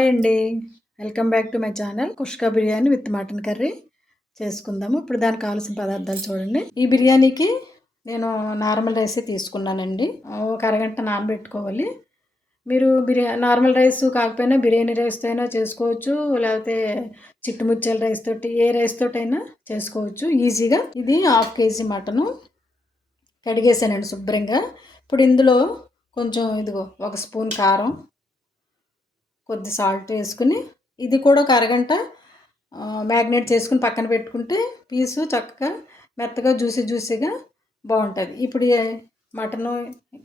Hi అండి. Welcome back to my channel. కుష్కా biryani with mutton curry చేసుకుందాము. ఇప్పుడు దానికి కావాల్సిన పదార్థాలు చూడండి. ఈ బిర్యానీకి నేను నార్మల్ రైసే తీసుకున్నానండి. ఒక అరగంట నానబెట్టుకోవాలి. మీరు నార్మల్ రైస్ కాకపోయినా బిర్యానీ రైస్తో అయినా చేసుకోవచ్చు, లేకపోతే చిట్టుముచ్చల రైస్ తోటి ఏ రైస్ తోటైనా చేసుకోవచ్చు ఈజీగా. ఇది 1/2 kg మటను కడిగేసానండి శుభ్రంగా. ఇప్పుడు ఇందులో కొంచెం ఇదిగో 1 స్పూన్ కారం, కొద్ది సాల్ట్ వేసుకుని ఇది కూడా ఒక అరగంట మ్యాగ్నేట్ చేసుకుని పక్కన పెట్టుకుంటే పీసు చక్కగా మెత్తగా జ్యూసీగా బాగుంటుంది. ఇప్పుడు మటను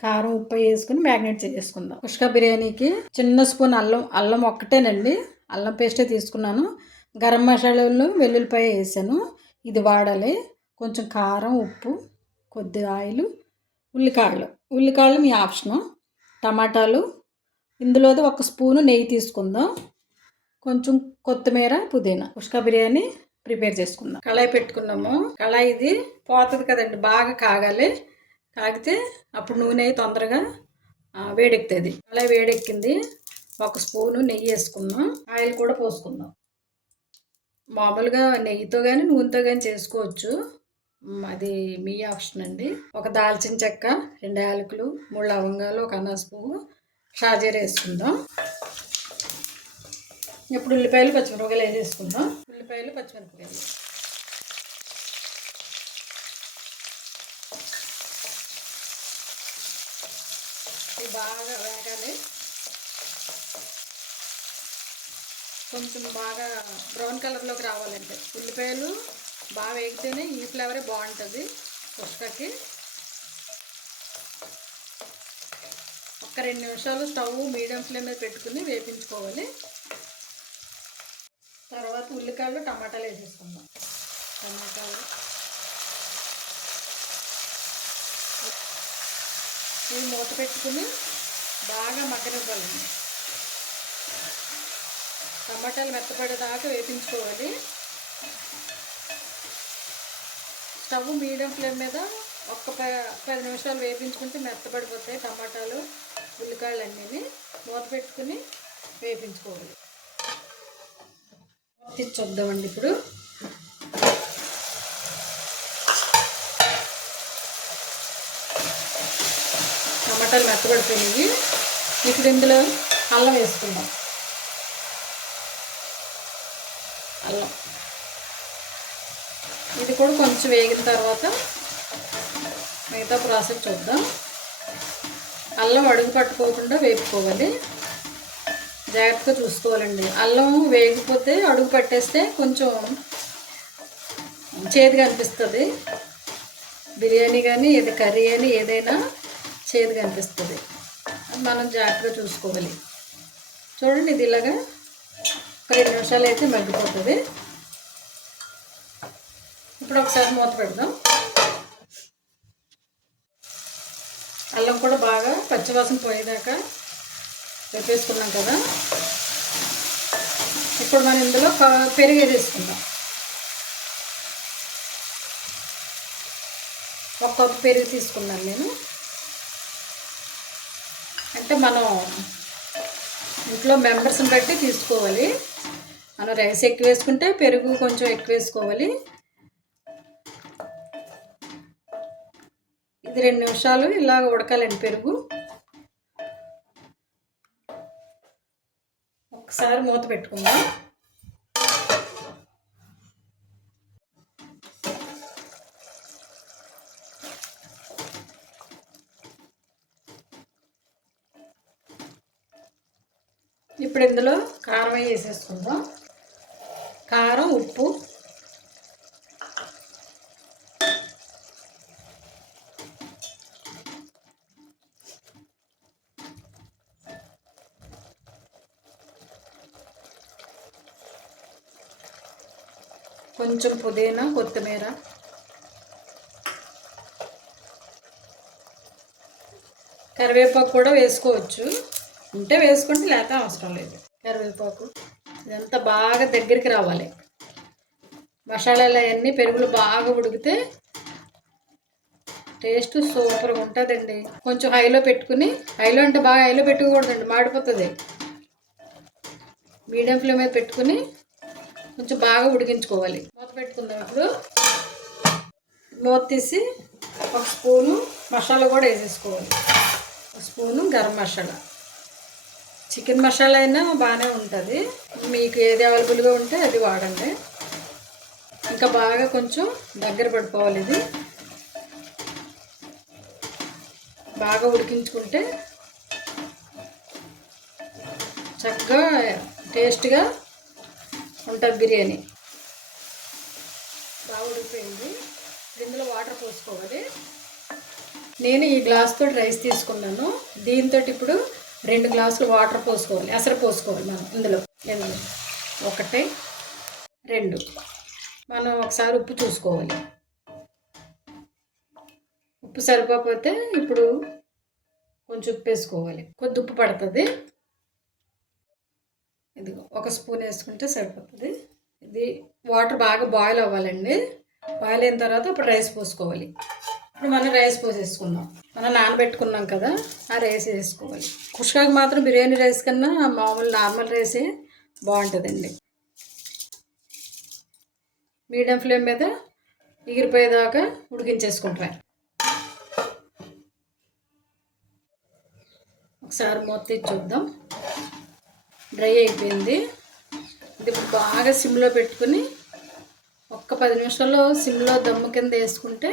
కారం ఉప్పు వేసుకుని మ్యాగ్నేట్ చేసుకుందాం. కుష్కా బిర్యానీకి చిన్న స్పూన్ అల్లం ఒక్కటేనండి, అల్లం పేస్టే తీసుకున్నాను. గరం మసాలాలు వెల్లుల్లిపాయ వేసాను, ఇది వాడాలి. కొంచెం కారం, ఉప్పు, కొద్ది ఆయిల్, ఉల్లికాళ్ళు మీ ఆప్షను. టమాటాలు, ఇందులోది 1 స్పూను నెయ్యి తీసుకుందాం. కొంచెం కొత్తిమీర, పుదీనా. కుష్కా బిర్యానీ ప్రిపేర్ చేసుకుందాం. కళాయి పెట్టుకున్నాము. కళాయి ఇది పోతుంది కదండి, బాగా కాగాలి. కాగితే అప్పుడు నూనె తొందరగా వేడెక్కుతుంది. కళాయి వేడెక్కింది. 1 స్పూను నెయ్యి వేసుకుందాం. ఆయిల్ కూడా పోసుకుందాం. మామూలుగా నెయ్యితో కానీ నూనెతో కానీ చేసుకోవచ్చు, అది మీ ఆప్షన్ అండి. ఒక దాల్చిన చెక్క, 2 యాలకులు, 3 లవంగాలు, 1 అనాస పువ్వు, షాజీరా వేసుకుందాం. ఇప్పుడు ఉల్లిపాయలు పచ్చిమిరపకాయలు వేసేసుకుందాం. ఉల్లిపాయలు పచ్చిమిరపకాయలు ఇవి బాగా వేగాలి. కొంచెం బాగా బ్రౌన్ కలర్లోకి రావాలంటే ఉల్లిపాయలు బాగా వేగితేనే ఈ ఫ్లేవరే బాగుంటుంది కుష్కాకి. ఒక 2 నిమిషాలు స్టవ్ మీడియం ఫ్లేమ్ మీద పెట్టుకుని వేపించుకోవాలి. తర్వాత ఉల్లికాయలు, టమాటాలు వేసేసుకుందాం. టమాటాలు ఇవి మూత పెట్టుకుని బాగా మగ్గనివ్వాలండి. టమాటాలు మెత్తపడేదాకా వేపించుకోవాలి. స్టవ్ మీడియం ఫ్లేమ్ మీద ఒక 10 నిమిషాలు వేపించుకుంటే మెత్తపడిపోతాయి టమాటాలు, ఉల్లికాయలు అన్నీ. మూత పెట్టుకుని వేపించుకోవాలి. తీసి చూద్దామండి. ఇప్పుడు టమాటాలు మెత్తపడిపోయినాయి. ఇప్పుడు ఇందులో అల్లం వేసుకుందాం. అల్లం ఇది కూడా కొంచెం వేగిన తర్వాత మిగతా ప్రాసెస్ చూద్దాం. అల్లం అడుగు పట్టుకోకుండా వేపుకోవాలి, జాగ్రత్తగా చూసుకోవాలండి. అల్లం వేగిపోతే అడుగు పట్టేస్తే కొంచెం చేదుగా అనిపిస్తుంది. బిర్యానీ కానీ ఏది కర్రీ అని ఏదైనా చేదుగా అనిపిస్తుంది, మనం జాగ్రత్తగా చూసుకోవాలి. చూడండి, ఇది ఇలాగా ఒక 2 నిమిషాలు అయితే మగ్గిపోతుంది. ఇప్పుడు ఒకసారి మూత పెడదాం. అల్లం కూడా బాగా పచ్చివాసన పోయేదాకా వేపేసుకున్నాం కదా. ఇప్పుడు మనం ఇందులో పెరుగు వేసేసుకుందాం. 1 కప్పు పెరుగు తీసుకున్నాను నేను. అంటే మనం ఇంట్లో మెంబర్స్ని బట్టి తీసుకోవాలి. మనం రైస్ ఎక్కువ వేసుకుంటే పెరుగు కొంచెం ఎక్కువ వేసుకోవాలి. ఇది 2 నిమిషాలు ఇలా ఉడకాలండి పెరుగు. ఒకసారి మూత పెట్టుకుందాం. ఇప్పుడు ఇందులో కారం వేసేసుకుందాం. కారం, ఉప్పు, కొంచెం పుదీనా, కొత్తిమీర, కరివేపాకు కూడా వేసుకోవచ్చు, ఉంటే వేసుకుంటే లేకపోతే అవసరం లేదు. కరివేపాకు ఇదంతా బాగా దగ్గరికి రావాలి. మసాలాలు అవన్నీ పెరుగులు బాగా ఉడికితే టేస్ట్ సూపర్గా ఉంటుందండి. కొంచెం హైలో పెట్టుకుని, హైలో అంటే బాగా హైలో పెట్టుకోకూడదండి, మాడిపోతుంది. మీడియం ఫ్లేమ్ మీద పెట్టుకుని కొంచెం బాగా ఉడికించుకోవాలి. మూత పెట్టుకుందాం. ఇప్పుడు మూత తీసి ఒక స్పూను మసాలా కూడా వేసేసుకోవాలి. ఒక స్పూను గరం మసాలా, చికెన్ మసాలా అయినా బాగానే ఉంటుంది. మీకు ఏది అవైలబుల్గా ఉంటే అది వాడండి. ఇంకా బాగా కొంచెం దగ్గర పడిపోవాలి. ఇది బాగా ఉడికించుకుంటే చక్కగా టేస్ట్గా ఉంటుంది బిర్యానీ. బాగా ఉడికిపోయింది. ఇందులో వాటర్ పోసుకోవాలి. నేను ఈ గ్లాస్ తోటి రైస్ తీసుకున్నాను. దీంతో ఇప్పుడు 2 గ్లాసులు వాటర్ పోసుకోవాలి. అసలు పోసుకోవాలి మనం ఇందులో 1 2. మనం ఒకసారి ఉప్పు చూసుకోవాలి. ఉప్పు సరిపోతే ఇప్పుడు కొంచెం ఉప్పు వేసుకోవాలి. కొద్ది ఉప్పు పడుతుంది. ఇదిగో 1 స్పూన్ వేసుకుంటే సరిపోతుంది. ఇది వాటర్ బాగా బాయిల్ అవ్వాలండి. బాయిల్ అయిన తర్వాత ఇప్పుడు రైస్ పోసుకోవాలి. ఇప్పుడు మనం రైస్ పోసేసుకుందాం. మనం నానబెట్టుకున్నాం కదా, ఆ రైస్ వేసుకోవాలి. కుష్కాకి మాత్రం బిర్యానీ రైస్ కన్నా మామూలు నార్మల్ రైసే బాగుంటుందండి. మీడియం ఫ్లేమ్ మీద ఎగిరిపోయేదాకా ఉడికించేసుకుంటాం. ఒకసారి మూత తీసి చూద్దాం. డ్రై అయిపోయింది. ఇది ఇప్పుడు బాగా సిమ్లో పెట్టుకుని ఒక్క 10 నిమిషాల్లో సిమ్లో దమ్ము కింద వేసుకుంటే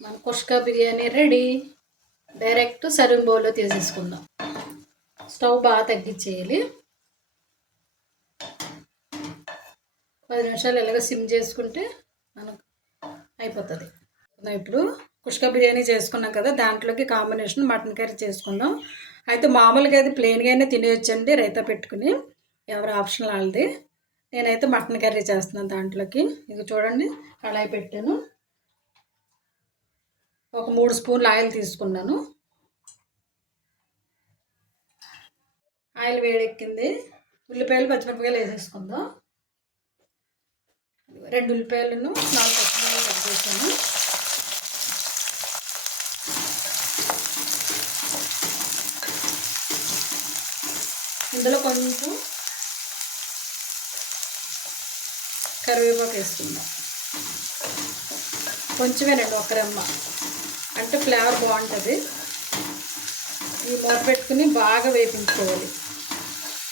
మన కుష్కా బిర్యానీ రెడీ. డైరెక్ట్ సర్వింగ్ బౌల్లో తీసేసుకుందాం. స్టవ్ బాగా తగ్గించేయాలి. 10 నిమిషాలు ఇలాగ సిమ్ చేసుకుంటే మనకు అయిపోతుంది. ఇప్పుడు కుష్కా బిర్యానీ చేసుకున్నాం కదా, దాంట్లోకి కాంబినేషన్ మటన్ కర్రీ చేసుకుందాం. అయితే మామూలుగా అయితే ప్లెయిన్గానే తినేయొచ్చండి రైతా పెట్టుకుని. ఎవరి ఆప్షన్ వాళ్ళది. నేనైతే మటన్ కర్రీ చేస్తున్నాను దాంట్లోకి. ఇది చూడండి, కళాయి పెట్టాను. ఒక 3 స్పూన్లు ఆయిల్ తీసుకున్నాను. ఆయిల్ వేడెక్కింది. ఉల్లిపాయలు పచ్చిమిరపకాయలు వేసేసుకుందాం. 2 ఉల్లిపాయలను 4 పచ్చిమిరపకాయలు కట్ చేశాను. ఇందులో కొంచెం కరివేపాకు వేసుకుందాం. కొంచెమేనండి, 1 రెమ్మ, అంటే ఫ్లేవర్ బాగుంటుంది. ఈ మూత పెట్టుకుని బాగా వేపించుకోవాలి.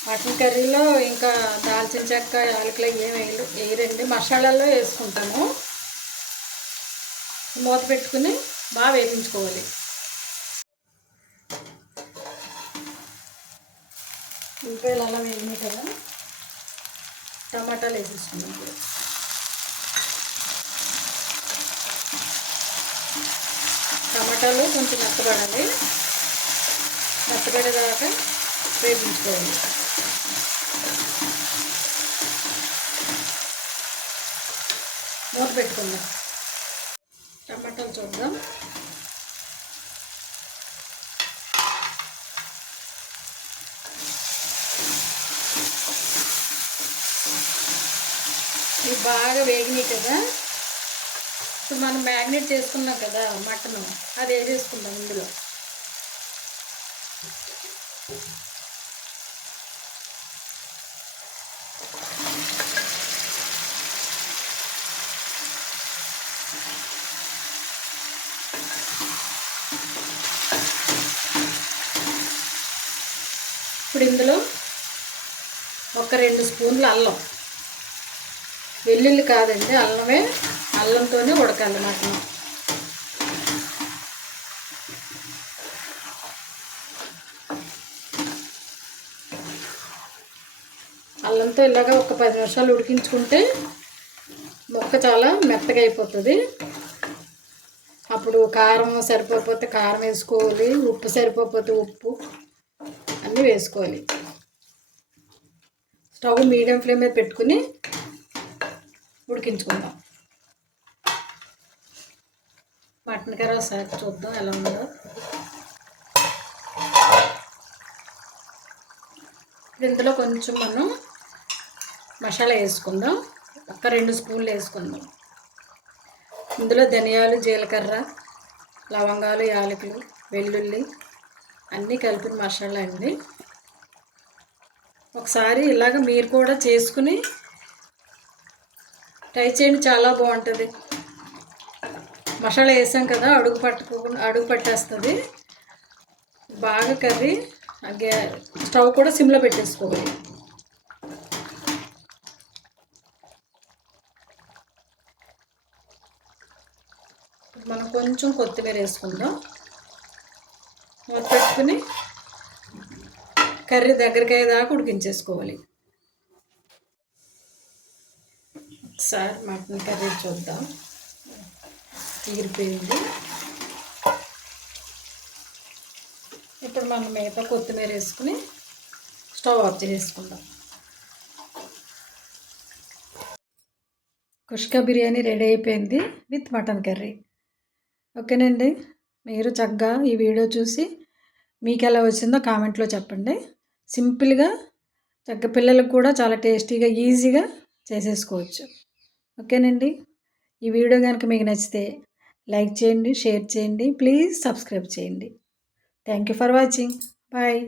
మటన్ కర్రీలో ఇంకా దాల్చిన చెక్క, యాలకులు ఏమి వేయరండి, మసాలాల్లో వేసుకుంటాము. మూత పెట్టుకుని బాగా వేపించుకోవాలి. ఉల్లిపాయలు అలా వేగినాయి కదా, టమాటాలు వేసేసుకున్నాం. టమాటాలు కొంచెం మెత్తబడాలి. మెత్తబడేదాకా వేపించుకోవాలి. మూత పెట్టుకుందాం. టమాటాలు చూద్దాం. ఇవి బాగా వేగినాయి కదా. ఇప్పుడు మనం మ్యాగ్నేట్ చేసుకున్నాం కదా మటన్, అది వేసేసుకుందాం ఇందులో. ఇప్పుడు ఇందులో ఒక 2 స్పూన్లు అల్లం, వెల్లుల్లి కాదండి, అల్లమే, అల్లంతోనే ఉడకాలి మటన్. అల్లంతో ఇలాగా ఒక 10 నిమిషాలు ఉడికించుకుంటే ముక్క చాలా మెత్తగా అయిపోతుంది. అప్పుడు కారం సరిపోతే కారం వేసుకోవాలి, ఉప్పు సరిపోతే ఉప్పు అన్నీ వేసుకోవాలి. స్టవ్ మీడియం ఫ్లేమ్ మీద పెట్టుకుని ఉడికించుకుందాం. మటన్ కర్రీ ఒకసారి చూద్దాం ఎలా ఉందో. ఇందులో కొంచెం మనం మసాలా వేసుకుందాం. ఒక 2 స్పూన్లు వేసుకుందాం. ఇందులో ధనియాలు, జీలకర్ర, లవంగాలు, యాలకులు, వెల్లుల్లి అన్నీ కలిపిన మసాలా అండి. ఒకసారి ఇలాగ మీరు కూడా చేసుకుని ట్రై చేయండి, చాలా బాగుంటుంది. మసాలా వేసాం కదా, అడుగు పట్టేస్తుంది బాగా కర్రీ. స్టవ్ కూడా సిమ్లో పెట్టేసుకోవాలి. మనం కొంచెం కొత్తిమీర వేసుకుందాం. మూత పెట్టుకుని కర్రీ దగ్గరికి అయ్యేదాకా ఉడికించేసుకోవాలి. ఒకసారి మటన్ కర్రీ చూద్దాం. తీరిపోయింది. ఇప్పుడు మనం మిగతా కొత్తిమీర వేసుకుని స్టవ్ ఆఫ్ చేసుకుందాం. కుష్కా బిర్యానీ రెడీ అయిపోయింది విత్ మటన్ కర్రీ. ఓకేనండి, మీరు చక్కగా ఈ వీడియో చూసి మీకు ఎలా వచ్చిందో కామెంట్లో చెప్పండి. సింపుల్గా చక్కగా పిల్లలకు కూడా చాలా టేస్టీగా ఈజీగా చేసేసుకోవచ్చు. ఓకేనండి, ఈ వీడియో కనుక మీకు నచ్చితే లైక్ చేయండి, షేర్ చేయండి, ప్లీజ్ సబ్స్క్రైబ్ చేయండి. Thank you for watching. Bye.